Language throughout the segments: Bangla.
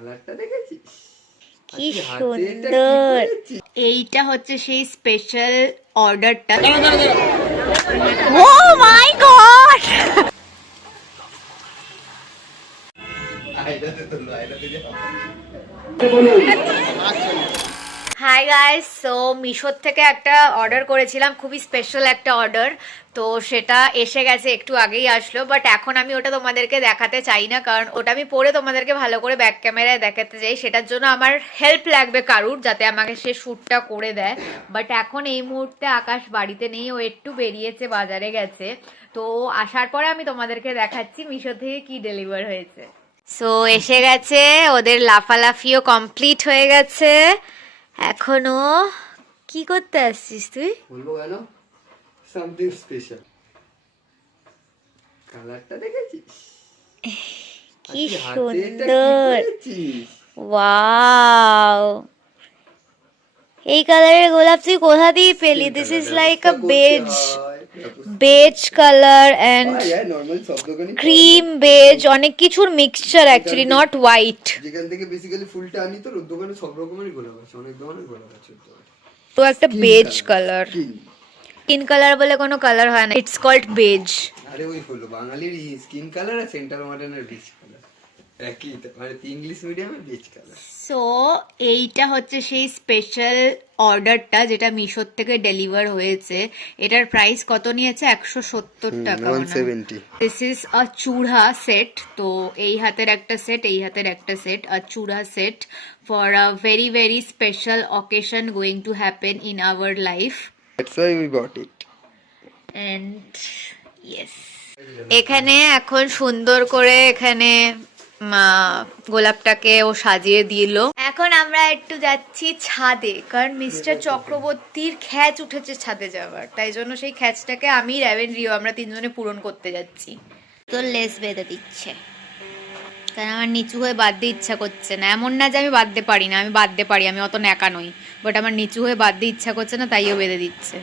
কালারটা দেখেছিস কি সুন্দর। এইটা হচ্ছে সেই স্পেশাল অর্ডারটা। ও মাই গড, হাই গাইস। সো মিশোর থেকে একটা অর্ডার করেছিলাম, খুবই স্পেশাল একটা অর্ডার। তো সেটা এসে গেছে, একটু আগেই আসলো। বাট এখন আমি ওটা তোমাদেরকে দেখাতে চাই না, কারণ ওটা আমি পরে তোমাদেরকে ভালো করে ব্যাক ক্যামেরায় দেখাতে চাই। সেটার জন্য আমার হেল্প লাগবে কারুর, যাতে আমাকে সে শ্যুটটা করে দেয়। বাট এখন এই মুহূর্তে আকাশ বাড়িতে নেই, ও একটু বেরিয়েছে, বাজারে গেছে। তো আসার পরে আমি তোমাদেরকে দেখাচ্ছি মিশো থেকে কি ডেলিভার হয়েছে। সো এসে গেছে, ওদের লাফালাফিও কমপ্লিট হয়ে গেছে। এখনো কি করতে আসছিস তুই? বলবো কেন, সামথিং স্পেশাল। কালারটা দেখেছিস কি সুন্দর, ওয়াও। এই কালারের গোলাপ তুই কোথা দিয়ে পেলি? This is like a beige colour and cream beige, অনেক কিছুর মিক্সচার অ্যাকচুয়ালি, নট হোয়াইট। যেখান থেকে বেসিক্যালি ফুলটা আনি, তো দোকানে সব রকমেরই গোলাপ আছে, অনেক ধরনের গোলাপ আছে। তো একটা বেজ কালার, স্কিন কালার বলে কোনো কালার হয় না, ইটস কল্ড বেজ। আরে ওই হলো বাঙালির স্কিন কালার আর সেন্টার মডার্নের বেজ কালার, একই মানে ইংলিশ মিডিয়ামে বেজ কালার। সো এইটা হচ্ছে সেই স্পেশাল অর্ডারটা যেটা মিশোর থেকে ডেলিভার হয়েছে। এটার প্রাইস কত নিয়েছে? 170 টাকা। 170। দিস ইজ আ চূড়া সেট। তো এই হাতের একটা সেট, এই হাতের একটা সেট, আ চূড়া set for a very very special occasion going to happen in our life. That's why we bought it. And yes, এখানে এখন সুন্দর করে এখানে গোলাপটাকে ও সাজিয়ে দিল। এখন আমরা একটু যাচ্ছি ছাদে, কারণ মিস্টার চক্রবর্তীর খ্যাচ উঠেছে ছাদে যাওয়ার, তাই জন্য সেই খ্যাচটাকে আমি, রেভেন, রিও আমরা তিনজনে পূরণ করতে যাচ্ছি। তো লেস বেঁধে দিচ্ছে, কারণ আমার নিচু হয়ে বাঁধতে ইচ্ছা করছে না। এমন না যে আমি বাঁধতে পারি না, আমি বাঁধতে পারি, আমি অত ন্যাকা নই। বাট আমার নিচু হয়ে বাঁধতে ইচ্ছা করছে না, তাইও বেঁধে দিচ্ছে।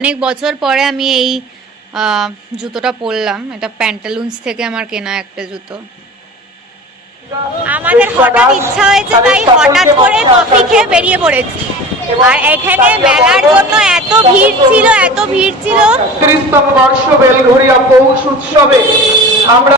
অনেক বছর পরে আমি এই জুতোটা পরলাম। এটা প্যান্টালুন্স থেকে আমার কেনা একটা জুতো। আমাদের হঠাৎ ইচ্ছা হয়েছে, তাই হঠাৎ করে কফি খেয়ে বেরিয়ে পড়েছি। আর এখানে মেলার জন্য এত ভিড় ছিল, এত ভিড় ছিল। 30তম বর্ষ বেলঘরিয়া পৌষ উৎসবে আমরা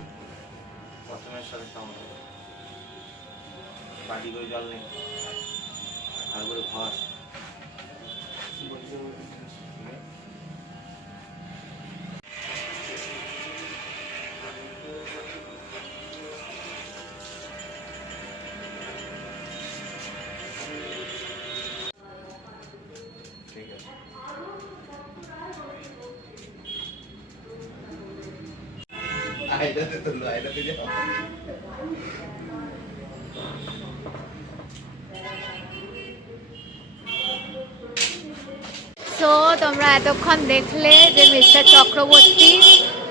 সো তোমরা এতক্ষণ দেখলে যে মিস্টার চক্রবর্তী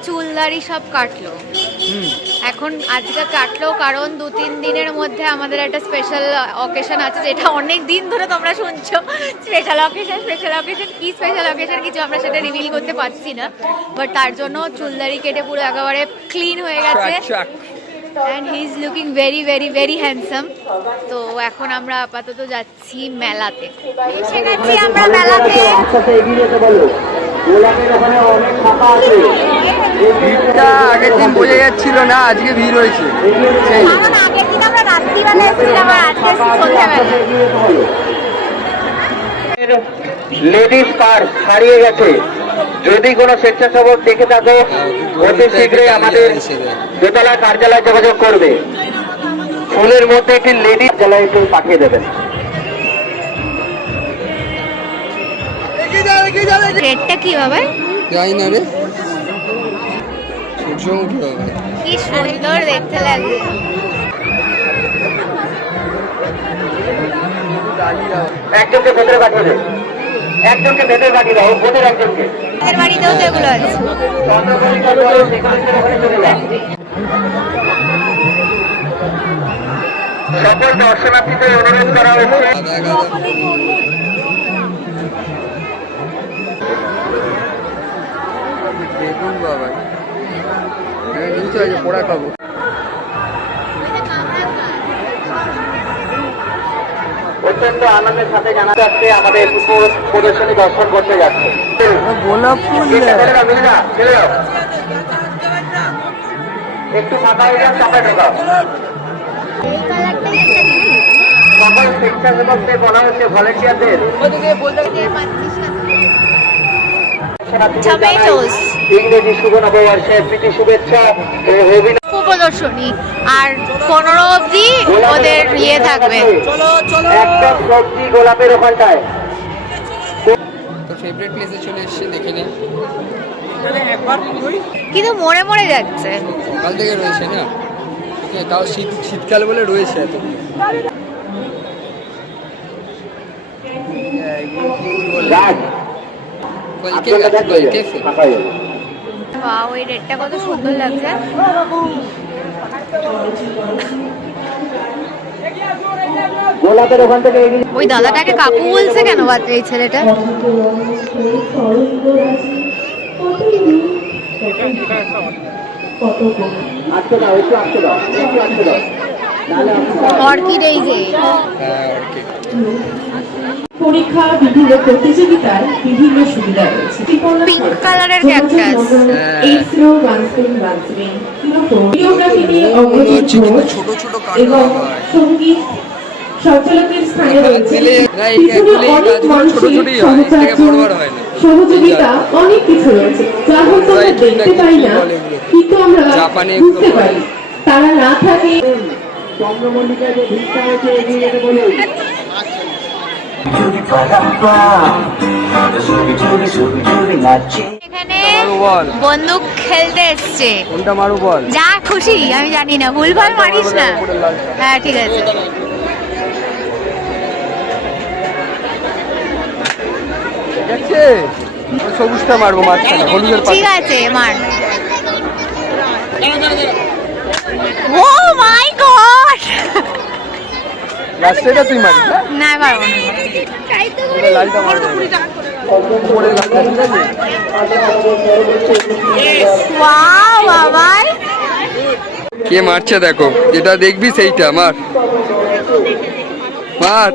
চুলদারি সব কাটলো। এখন আজকে কাটলো, কারণ 2-3 দিনের মধ্যে আমাদের একটা স্পেশাল অকেশন আছে, যেটা অনেক দিন ধরে তোমরা শুনছো। স্পেশাল অকেশন, স্পেশাল অকেশন, কি স্পেশাল অকেশন কিছু আমরা সেটা রিভিল করতে পারছি না। বাট তার জন্য চুলদারি কেটে পুরো একেবারে ক্লিন হয়ে গেছে। And he is looking very very very handsome. তো এখন আমরা আপাতত যাচ্ছি মেলাতে। এসে গেছি আমরা মেলাতে। ভিড়টা আগের দিন বোঝা যাচ্ছিল না, আজকে ভিড় হয়েছে। আগের দিন আমরা রাত্রিবেলা এসেছিলাম, আর আজকে সন্ধ্যাবেলা। লেডিস পার্স হারিয়ে গেছে। যদি কোনো স্বেচ্ছাসেবক দেখে থাকো, অতি শীঘ্রই আমাদের দোতলা কার্যালয়ে যোগাযোগ করবে। ফুলের মধ্যে একটি লেডিস কার্যালয়ে পাঠিয়ে দেবেন। রেটটা কি বাবা? যাই না রে, সূর্যমুখী বাবা, কি সুন্দর দেখতে লাগে। একজনকে ভেতরে পাঠিয়ে দেবে, একজনকে ভেতরে পাঠিয়ে দাও, ভেতরে একজনকে। আমাদের বাড়িতেও তো এগুলো আছে। সকল দর্শনার্থীদের অনুরোধ করা হয়েছে দেখুন বাবা, নিচে আছে, পোড়া খাবো। অত্যন্ত আনন্দের সাথে জানা যাচ্ছে আমাদের প্রদর্শনী দর্শন করতে যাচ্ছে। গোলাপ ফুল একটু ফাঁকা হয়ে যান, চাপে ঢোকাও। সকল স্বেচ্ছাসেবকদের বলা হচ্ছে, ভলেন্টিয়ারদের ইংরেজি শুভ নববর্ষের প্রীতি শুভেচ্ছা ও অভিনন্দন। প্রদর্শনী আর 15 অবধি ওদের ইয়ে থাকবে। একদম সবজি গোলাপের ওখানটায়। তো ফেভারিট প্লেসে চলে এসেছি, দেখে নে। কিন্তু মরে মরে যাচ্ছে। সকাল থেকে রয়েছে না, ওকে, তাও শীতকাল বলে রয়েছে এত। বাহ, ওই রেডটা কত সুন্দর লাগছে। গোলাপের ওখান থেকে ওই দাদাটাকে কাকু বলছে কেন এই ছেলেটা? আসতে দাও, একটু আসতে দাও, একটু আসতে দাও। অর্কিড, এই যে পরীক্ষা, বিভিন্ন প্রতিযোগিতার বিভিন্ন সুবিধা রয়েছে। পিঙ্ক কালারের ক্যাকটাস। ইসরো ভিডিওগ্রাফি নিয়ে অগ্রগতি ছোট ছোট এবং সঙ্গীত সঞ্চালকের স্থানে রয়েছে পিছনে অনেক মানসিক সহযোগিতা, অনেক কিছু রয়েছে যা হয়তো আমরা দেখতে পাই না, কিন্তু আমরা বুঝতে পারি। তারা না থাকে চন্দ্রমল্লিকা যে ভিক্ষা হয়েছে, এগিয়ে যেতে বলুন। এখানে বন্দুক খেলতে এসছে। কোনটা মারু বল? যা খুশি, আমি জানি না, ভুলভাল মারিস না। হ্যাঁ ঠিক আছে। ঠিক আছে, সবুজটা মারবো, মাঝখানে হলুদের পাশে। ঠিক আছে, মার। ও মাই গড, লাস্টেটা তুই মারিস না? না পারবো না। লালটা মারবো। উপরে লালটা, ঠিক আছে? ওয়াও বাবাই, কে মারছে দেখো, যেটা দেখবি সেইটা মার। মার,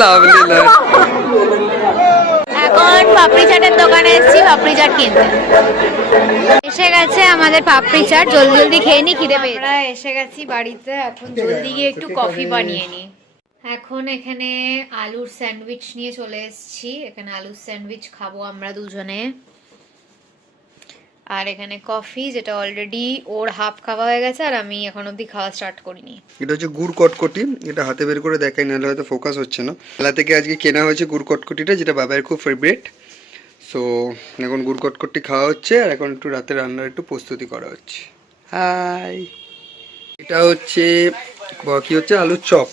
লাভলি না। এখন পাপড়ি চাটের দোকানে এসেছি পাপড়ি চাট কিনতে। এসে গেছে আমাদের পাপড়ি চাট, জলদি জলদি খেয়ে নি, খিদে পেয়ে। আমরা এসে গেছি বাড়িতে, এখন জলদি গিয়ে একটু কফি বানিয়ে নি। এখন এখানে আলুর স্যান্ডউইচ নিয়ে চলে এসেছি। এখানে আলুর স্যান্ডউইচ খাবো আমরা দুজনে। আর এখানে কফি, যেটা অলরেডি ওর হাফ খাওয়া হয়ে গেছে আর আমি এখন অবধি খাওয়া স্টার্ট করিনি। এটা হচ্ছে গুড় কটকটি, এটা হাতে বের করে দেখাই, নাহলে হয়তো ফোকাস হচ্ছে না। মেলা থেকে আজকে কেনা হয়েছে গুড় কটকটিটা, যেটা বাবার খুব ফেভারিট। সো এখন গুড় কটকটি খাওয়া হচ্ছে, আর এখন একটু রাতে রান্নার একটু প্রস্তুতি করা হচ্ছে। হাই, এটা হচ্ছে কি হচ্ছে, আলুর চপ,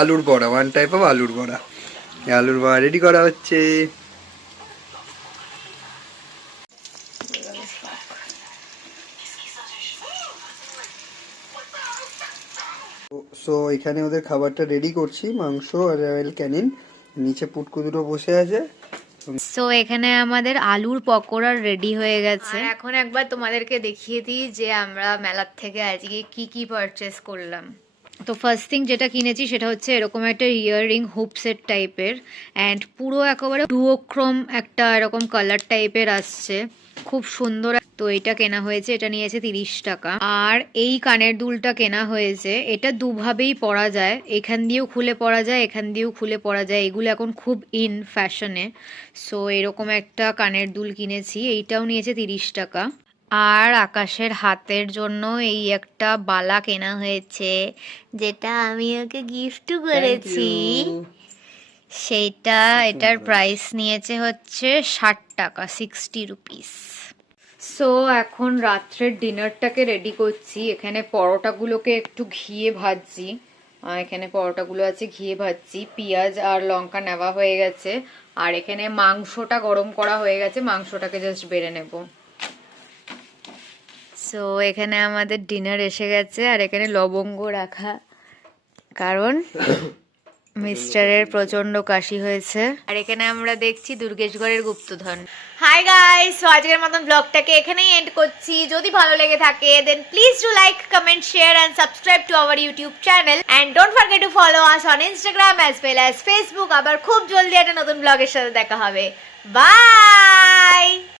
আলুর বড়া, ওয়ান টাইপ অফ আলুর বড়া। আলুর বড়া রেডি করা হচ্ছে। সো এখানে ওদের খাবারটা রেডি করছি, মাংস আর রয়্যাল ক্যানিন, নিচে পুটকু দুটো বসে আছে। সো এখানে আমাদের আলুর পকোড়া রেডি হয়ে গেছে। এখন একবার তোমাদেরকে দেখিয়ে দিই যে আমরা মেলার থেকে আজকে কি কি পারচেস করলাম। তো ফার্স্ট থিং যেটা কিনেছি সেটা হচ্ছে এরকম একটা ইয়াররিং হুপ সেট টাইপের, অ্যান্ড পুরো একেবারে ডুওক্রোম একটা এরকম কালার টাইপের আসছে, খুব সুন্দর। তো এটা কেনা হয়েছে, এটা নিয়েছে 30 টাকা। আর এই কানের দুলটা কেনা হয়েছে, এটা দুভাবেই পরা যায়, এখান দিয়েও খুলে পরা যায়, এখান দিয়েও খুলে পরা যায়, এগুলো এখন খুব ইন ফ্যাশনে। সো এরকম একটা কানের দুল কিনেছি, এইটাও নিয়েছে 30 টাকা। আর আকাশের হাতের জন্য এই একটা বালা কেনা হয়েছে, যেটা আমি ওকে গিফট করেছি। সেইটা, এটার প্রাইস নিয়েছে হচ্ছে 60 টাকা, 60 রুপিস। সো এখন রাত্রের ডিনারটাকে রেডি করছি। এখানে পরোটাগুলোকে একটু ঘিয়ে ভাজছি, এখানে পরোটাগুলো আছে ঘিয়ে ভাজছি, পেঁয়াজ আর লঙ্কা নেওয়া হয়ে গেছে, আর এখানে মাংসটা গরম করা হয়ে গেছে, মাংসটাকে জাস্ট বেড়ে নেব। সো এখানে আমাদের ডিনার এসে গেছে, আর এখানে লবঙ্গ রাখা, কারণ মিস্টারের প্রচন্ড কাশি হয়েছে আর এখানে আমরা দেখছি দুর্গেশগড়ের গুপ্তধন। হাই গাইস, সো আজকের মতন ব্লগটাকে এখানেই এন্ড করছি। যদি ভালো লেগে থাকে then please do like, comment, share and subscribe to our YouTube channel and don't forget to follow us on Instagram as well as Facebook. আবার খুব জলদি একটা নতুন ব্লগের সাথে দেখা হবে। বাই।